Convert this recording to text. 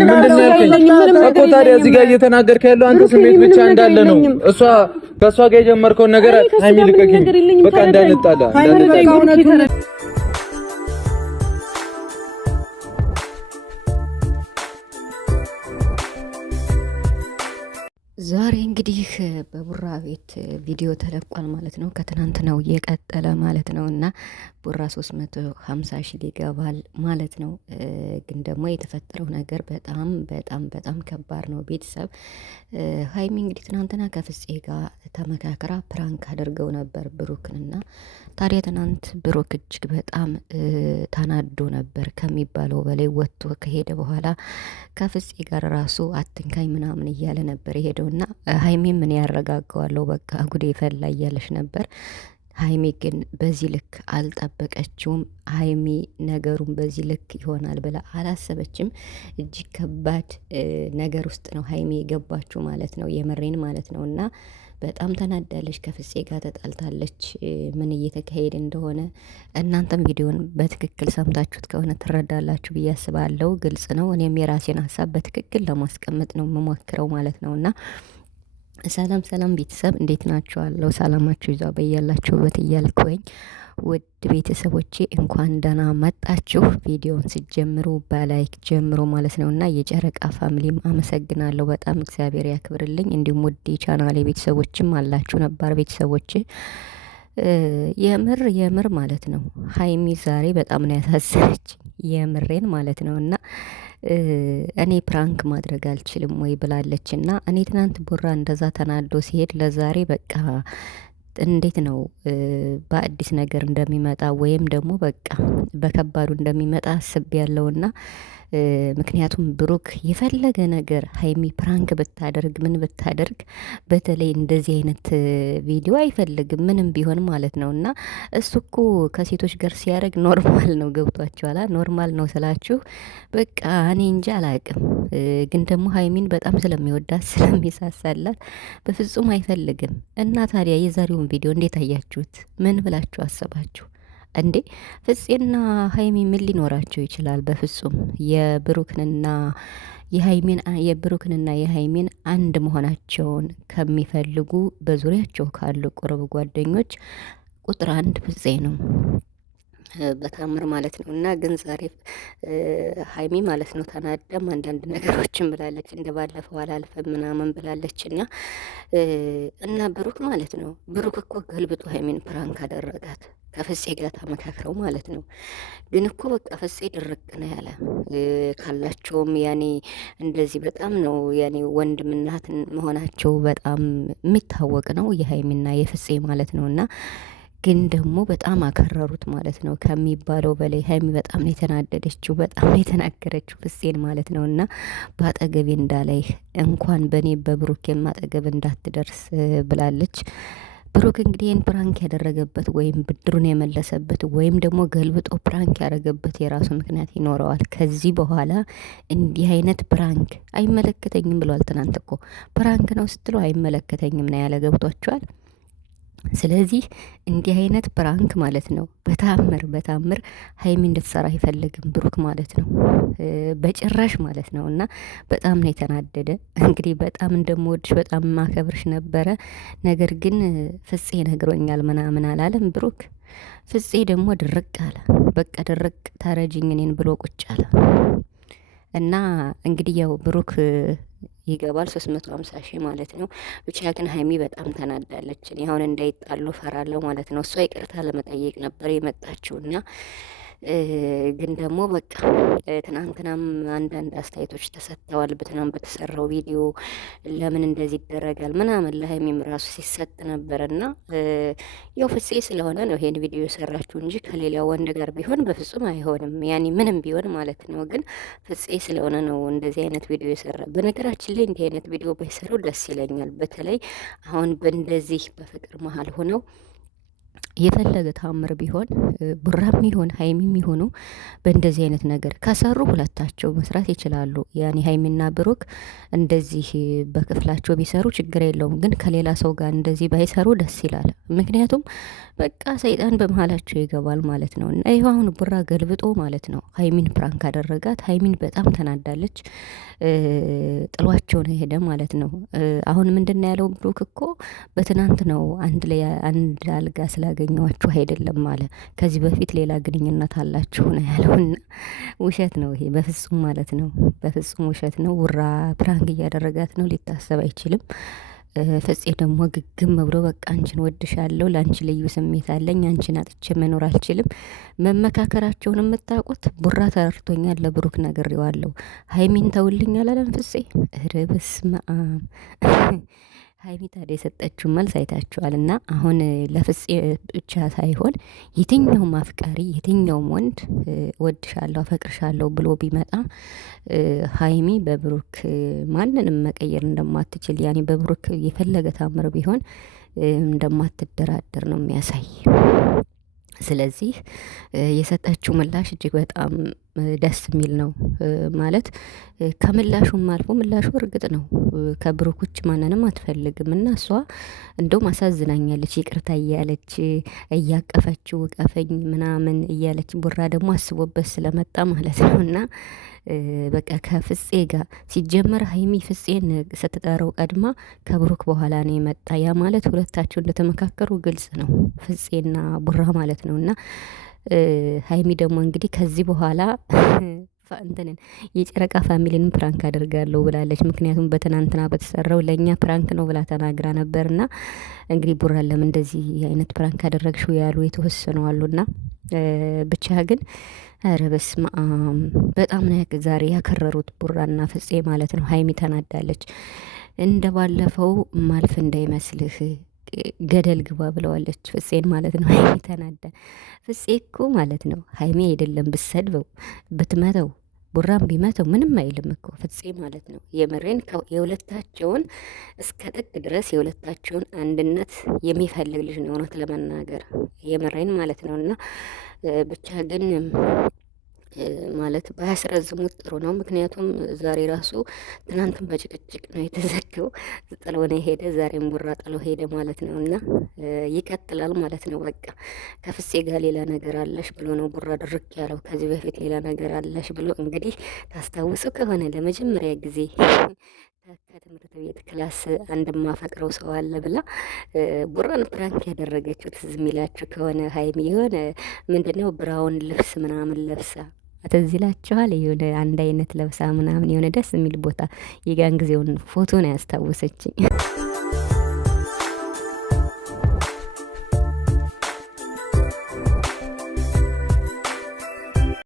ምንድነው ያልከኝ እኮ? ታዲያ እዚህ ጋር እየተናገርክ ያለው አንተ ስሜት ብቻ እንዳለ ነው። እሷ ከእሷ ጋር የጀመርከውን ነገር ሃይሚ ልቀቂኝ፣ በቃ እንዳንጣላ። ዛሬ እንግዲህ በቡራ ቤት ቪዲዮ ተለቋል ማለት ነው። ከትናንትናው እየቀጠለ ማለት ነው እና ቡራ 350 ሺህ ይገባል ማለት ነው። ግን ደግሞ የተፈጠረው ነገር በጣም በጣም በጣም ከባድ ነው። ቤተሰብ ሃይሚ እንግዲህ ትናንትና ከፍፄ ጋር ተመካከራ ፕራንክ አድርገው ነበር ብሩክንና ታዲያ ትናንት ብሩክ እጅግ በጣም ተናዶ ነበር ከሚባለው በላይ ወጥቶ ከሄደ በኋላ ከፍፄ ጋር ራሱ አትንካኝ ምናምን እያለ ነበር የሄደውና ሃይሚ ምን ያረጋጋዋለሁ በቃ ጉዴ ፈላ እያለች ነበር። ሃይሚ ግን በዚህ ልክ አልጠበቀችውም። ሃይሚ ነገሩን በዚህ ልክ ይሆናል ብላ አላሰበችም። እጅግ ከባድ ነገር ውስጥ ነው ሃይሚ የገባችው ማለት ነው። የመሬን ማለት ነው እና በጣም ተናዳለች። ከፍፄ ጋር ተጣልታለች። ምን እየተካሄደ እንደሆነ እናንተም ቪዲዮን በትክክል ሰምታችሁት ከሆነ ትረዳላችሁ ብዬ አስባለሁ። ግልጽ ነው። እኔም የራሴን ሀሳብ በትክክል ለማስቀመጥ ነው የምሞክረው ማለት ነው እና ሰላም ሰላም ቤተሰብ እንዴት ናችኋለሁ? ሰላማችሁ ይዛው በያላችሁበት እያልኩኝ ውድ ቤተሰቦቼ እንኳን ደህና መጣችሁ። ቪዲዮውን ስትጀምሩ በላይክ ጀምሮ ማለት ነው እና የጨረቃ ፋሚሊም አመሰግናለሁ በጣም እግዚአብሔር ያክብርልኝ። እንዲሁም ውድ የቻናሌ ቤተሰቦችም አላችሁ ነባር ቤተሰቦቼ የምር ማለት ነው ሃይሚ ዛሬ በጣም ነው ያሳዘነች የምሬን ማለት ነው እና እኔ ፕራንክ ማድረግ አልችልም ወይ ብላለች እና እኔ ትናንት ቡራ እንደዛ ተናዶ ሲሄድ ለዛሬ በቃ እንዴት ነው በአዲስ ነገር እንደሚመጣ ወይም ደግሞ በቃ በከባዱ እንደሚመጣ አስቤያለሁና ምክንያቱም ብሩክ የፈለገ ነገር ሃይሚ ፕራንክ ብታደርግ ምን ብታደርግ በተለይ እንደዚህ አይነት ቪዲዮ አይፈልግም ምንም ቢሆን ማለት ነው እና እሱ እኮ ከሴቶች ጋር ሲያደርግ ኖርማል ነው። ገብቷችኋል? ኖርማል ነው ስላችሁ በቃ እኔ እንጂ አላቅም። ግን ደግሞ ሃይሚን በጣም ስለሚወዳት ስለሚሳሳላት በፍጹም አይፈልግም እና ታዲያ የዛሬውን ቪዲዮ እንዴት አያችሁት? ምን ብላችሁ አሰባችሁ እንዴ? ፍፄና ሃይሚ ምን ሊኖራቸው ይችላል? በፍጹም የብሩክንና የሃይሚን አንድ መሆናቸውን ከሚፈልጉ በዙሪያቸው ካሉ ቁርብ ጓደኞች ቁጥር አንድ ፍፄ ነው በታምር ማለት ነው እና ግን ዛሬ ሃይሚ ማለት ነው ተናደም አንዳንድ ነገሮችን ብላለች። እንደ ባለፈው አላልፈም ምናምን ብላለች እና ብሩክ ማለት ነው ብሩክ እኮ ገልብጦ ሃይሚን ፕራንክ አደረጋት ከፍፄ ጋር ተመካክረው ማለት ነው። ግን እኮ በቃ ፍፄ ድርቅ ነው ያለ ካላቸውም ያኔ እንደዚህ በጣም ነው ያኔ ወንድምናት መሆናቸው በጣም የሚታወቅ ነው የሃይሚና የፍፄ ማለት ነው እና ግን ደግሞ በጣም አከረሩት ማለት ነው ከሚባለው በላይ። ሃይሚ በጣም ነው የተናደደችው፣ በጣም ነው የተናገረችው ፍፄን ማለት ነው እና በአጠገቤ እንዳላይ እንኳን በእኔ በብሩኬም አጠገብ እንዳትደርስ ብላለች። ብሩክ እንግዲህ ይህን ፕራንክ ያደረገበት ወይም ብድሩን የመለሰበት ወይም ደግሞ ገልብጦ ፕራንክ ያደረገበት የራሱ ምክንያት ይኖረዋል። ከዚህ በኋላ እንዲህ አይነት ፕራንክ አይመለከተኝም ብሏል። ትናንት እኮ ፕራንክ ነው ስትለው አይመለከተኝም ነው ያለ። ገብቷቸዋል? ስለዚህ እንዲህ አይነት ፕራንክ ማለት ነው በታምር ሃይሚ እንድትሰራ አይፈልግም ብሩክ ማለት ነው በጭራሽ ማለት ነው እና በጣም ነው የተናደደ። እንግዲህ በጣም እንደምወድሽ በጣም ማከብርሽ ነበረ፣ ነገር ግን ፍፄ ነግሮኛል ምናምን አላለም ብሩክ። ፍፄ ደግሞ ድርቅ አለ። በቃ ድርቅ ተረጅኝ እኔን ብሎ ቁጭ አለ እና እንግዲህ ያው ብሩክ ይገባል 350 ሺህ ማለት ነው። ብቻ ግን ሃይሚ በጣም ተናዳለች። እኔ አሁን እንዳይጣሉ ፈራለሁ ማለት ነው። እሷ ይቅርታ ለመጠየቅ ነበር የመጣችውና ግን ደግሞ በቃ ትናንትናም አንዳንድ አስተያየቶች ተሰጥተዋል። በትናንት በተሰራው ቪዲዮ ለምን እንደዚህ ይደረጋል ምናምን ለሃይሚም ራሱ ሲሰጥ ነበርና ያው ፍፄ ስለሆነ ነው ይሄን ቪዲዮ የሰራችሁ እንጂ ከሌላ ወንድ ጋር ቢሆን በፍጹም አይሆንም። ያኔ ምንም ቢሆን ማለት ነው። ግን ፍፄ ስለሆነ ነው እንደዚህ አይነት ቪዲዮ የሰራ። በነገራችን ላይ እንዲህ አይነት ቪዲዮ ባይሰሩ ደስ ይለኛል። በተለይ አሁን በእንደዚህ በፍቅር መሀል ሆነው የፈለገ ታምር ቢሆን ቡራም ይሆን ሀይሚም ይሆኑ በእንደዚህ አይነት ነገር ከሰሩ ሁለታቸው መስራት ይችላሉ። ያኔ ሀይሚና ብሩክ እንደዚህ በክፍላቸው ቢሰሩ ችግር የለውም። ግን ከሌላ ሰው ጋር እንደዚህ ባይሰሩ ደስ ይላል። ምክንያቱም በቃ ሰይጣን በመሀላቸው ይገባል ማለት ነው። እና ይኸው አሁን ቡራ ገልብጦ ማለት ነው ሀይሚን ፕራንክ አደረጋት። ሀይሚን በጣም ተናዳለች። ጥሏቸው ነው ሄደ ማለት ነው። አሁን ምንድን ነው ያለው ብሩክ እኮ በትናንት ነው አንድ ላይ አንድ አልጋ ስላገኘዋችሁ አይደለም አለ። ከዚህ በፊት ሌላ ግንኙነት አላችሁ ነው ያለውና ውሸት ነው ይሄ በፍጹም ማለት ነው። በፍጹም ውሸት ነው። ቡራ ፕራንክ እያደረጋት ነው። ሊታሰብ አይችልም። ፍፄ ደግሞ ግግም ብሎ በቃ አንቺን ወድሻለሁ፣ ለአንቺ ልዩ ስሜት አለኝ፣ አንቺን አጥቼ መኖር አልችልም። መመካከራቸውን የምታውቁት ቡራ ተረድቶኛል፣ ለብሩክ ነግሬዋለሁ። ሀይሚን ተውልኝ አላለም ፍፄ። ኧረ በስመ አብ ሀይሚ ታዲያ የሰጠችው መልስ አይታችኋል። እና አሁን ለፍፄ ብቻ ሳይሆን የትኛውም አፍቃሪ የትኛውም ወንድ ወድሻለሁ አፈቅርሻለሁ ብሎ ቢመጣ ሀይሚ በብሩክ ማንንም መቀየር እንደማትችል ያኔ በብሩክ የፈለገ ታምር ቢሆን እንደማትደራደር ነው የሚያሳይ። ስለዚህ የሰጠችው ምላሽ እጅግ በጣም ደስ የሚል ነው። ማለት ከምላሹም አልፎ ምላሹ እርግጥ ነው ከብሩክ ውጭ ማንንም አትፈልግም እና እሷ እንደውም አሳዝናኛለች። ይቅርታ እያለች እያቀፈችው እቀፈኝ ምናምን እያለች ቡራ ደግሞ አስቦበት ስለመጣ ማለት ነው እና በቃ ከፍፄ ጋር ሲጀመር ሀይሚ ፍፄን ስትጠራው ቀድማ ከብሩክ በኋላ ነው የመጣ። ያ ማለት ሁለታቸው እንደተመካከሩ ግልጽ ነው፣ ፍፄና ቡራ ማለት ነው እና ሀይሚ ደግሞ እንግዲህ ከዚህ በኋላ እንትንን የጨረቃ ፋሚሊንም ፕራንክ አድርጋለሁ ብላለች። ምክንያቱም በትናንትና በተሰራው ለእኛ ፕራንክ ነው ብላ ተናግራ ነበርና እንግዲህ ቡራን ለምን እንደዚህ አይነት ፕራንክ አደረግሽው ያሉ የተወሰኑ አሉና ብቻ ግን ኧረ በስመ አብ በጣም ነው ዛሬ ያከረሩት ቡራና ፍፄ ማለት ነው። ሀይሚ ተናዳለች። እንደ ባለፈው ማልፍ እንዳይመስልህ ገደል ግባ ብለዋለች ፍፄን ማለት ነው። ሀይሚ ተናዳ ፍፄ እኮ ማለት ነው ሀይሚ አይደለም ብትሰድበው ብትመተው ቡራም ቢመተው ምንም አይልም እኮ ፍፄ ማለት ነው። የምሬን የሁለታቸውን እስከ ጥግ ድረስ የሁለታቸውን አንድነት የሚፈልግ ልጅ ነው እውነት ለመናገር የምሬን ማለት ነው። እና ብቻ ግን ማለት ባያስረዝሙት ጥሩ ነው። ምክንያቱም ዛሬ ራሱ ትናንትም በጭቅጭቅ ነው የተዘገው። ጥሎ ነው ሄደ፣ ዛሬም ቡራ ጥሎ ሄደ ማለት ነው እና ይቀጥላል ማለት ነው። በቃ ከፍፄ ጋር ሌላ ነገር አለሽ ብሎ ነው ቡራ ድርቅ ያለው። ከዚህ በፊት ሌላ ነገር አለሽ ብሎ እንግዲህ ታስታውሱ ከሆነ ለመጀመሪያ ጊዜ ከትምህርት ቤት ክላስ አንድ ማፈቅረው ሰው አለ ብላ ቡራን ፕራንክ ያደረገችው ትዝ የሚላችሁ ከሆነ ሀይሚ የሆነ ምንድነው ብራውን ልብስ ምናምን ለብሳ ትዝ ይላችኋል። የሆነ አንድ አይነት ለብሳ ምናምን የሆነ ደስ የሚል ቦታ የጋን ጊዜውን ፎቶ ነው ያስታወሰችኝ።